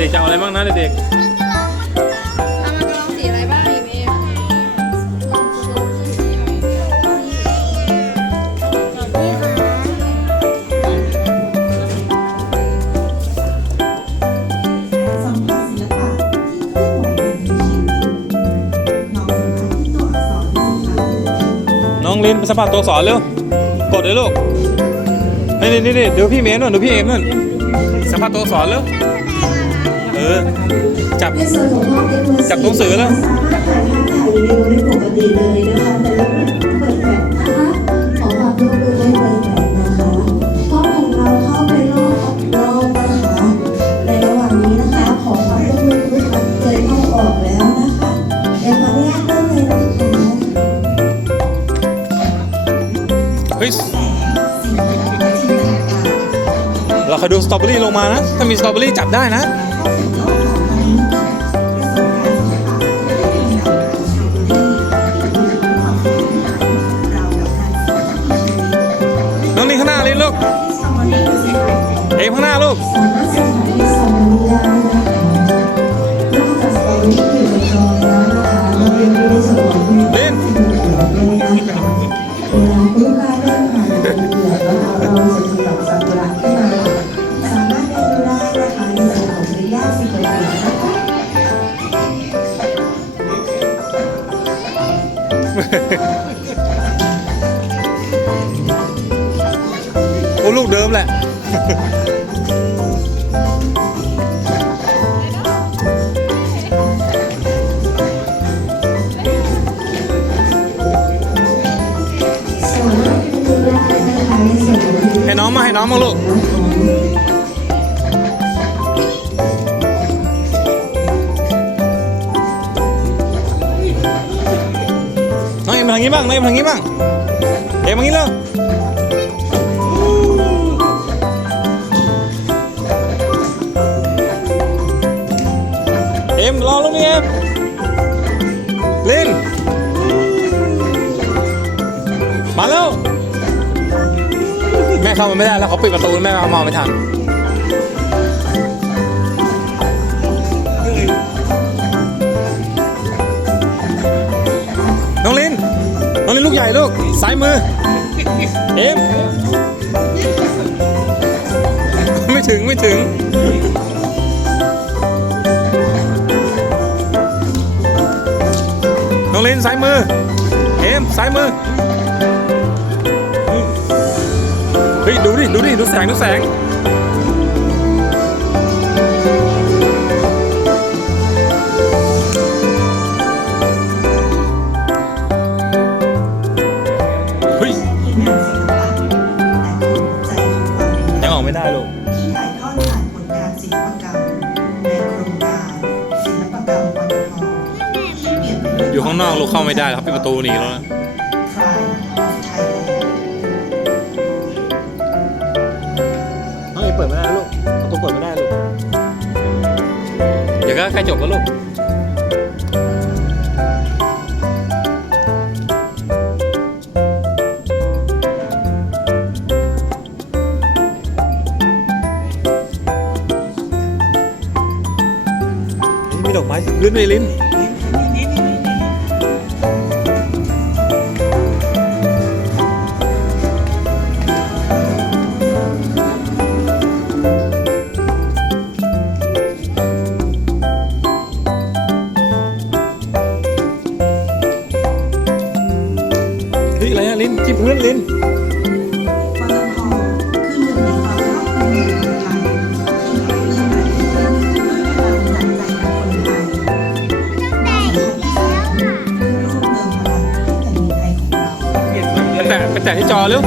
เด็กๆจะเอาอะไรบ้างนะเด็กเอามากระลองสีอะไรบ้างอีเมลสัมผัสศิลปะที่เคลื่อนไหวในชีวิตน้องสัมผัสที่ตัวอักษรสิคะๆน้องลินไปสัมผัสตัวสอนเร็ว กดเลยลูกนี่นี่นี่เดี๋ยวพี่เมย์นู่นเดี๋ยวพี่เอ็มนู่นสัมผัสตัวสอนเร็ว เจับในส่วนของห้องเอ็กหนังสือแล้วสามารถถ่ายภาพถ่ายวิดีโอได้ปกติเลยนะคะแต่เราไม่เปิดแฟลชนะคะขอความร่วมมือไม่เปิดแฟลชนะคะห้อของเราเข้าไปรอบรอบนะคะในระหว่างนี้นะคะขอความร่วมมือทุกท่านเคยเข้าออกแล้วนะคะเดี๋ยวขออนุญาตเริ่มเลยนะคะเฮ้ยสิ่งของที่ต่างๆเราเคยดูสตรอเบอรี่ลงมานะ ถ้ามีสตรอเบอรี่จับได้นะ โอ้ลูกเดิมแหละ ให้น้องมาให้น้องมาลูกน้องเอ็มมาทางนี้บ้างน้องเอ็มมาทางนี้บ้างเอ็มมาทางนี้เร็วเอ็มรอลูกนี่เอ็มลิน เข้ามาไม่ได้แล้วเขาปิดประตูแม่เขามองไม่ทันน้องลินน้องลินลูกใหญ่ลูกซ้ายมือ เอ็มไม่ถึงไม่ถึงน้องลินซ้ายมือ เอ็มซ้ายมือ ดูดิดูดิดูแสงดูแสง เฮ้ยที่งานศิลปะแต่ภูมิใจของเรายังออกไม่ได้ลูก ที่ถ่ายทอดผ่านผลงานศิลปกรรมในโครงการศิลปกรรมปตทที่เปลี่ยนไปด้วยอยู่ข้างนอกลูกเข้าไม่ได้แล้วครับปิดประตูหนีแล้วนะ แล้ใครจบแล้วลูกมีดอกไม้ลื่นในลิ้น เร็ว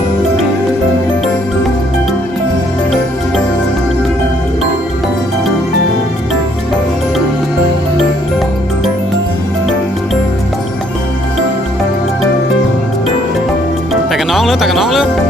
แต่กับน้องเร็วแต่กับน้องเร็ว